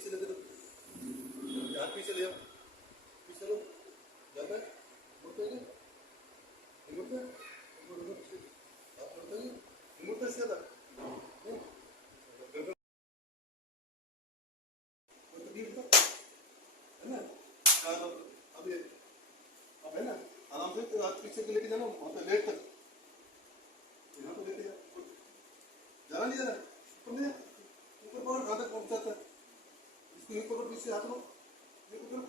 पीछे लेते यार, पीछे ले आओ, पीछे लो, जाना है, मुड़ते हैं, मुड़ते हैं, आप मुड़ते हैं, मुड़ते हैं सीधा, है ना? अब है ना, आराम से तो हाथ पीछे के लेके जाना, वहाँ पे लेट तक, यहाँ पे लेके जाना नहीं जाना, ऊपर नहीं, ऊपर पकड़, कहाँ तक पहुँच जाता है, इसको एक पकड़, पीछे हाथ लो, ये पकड़,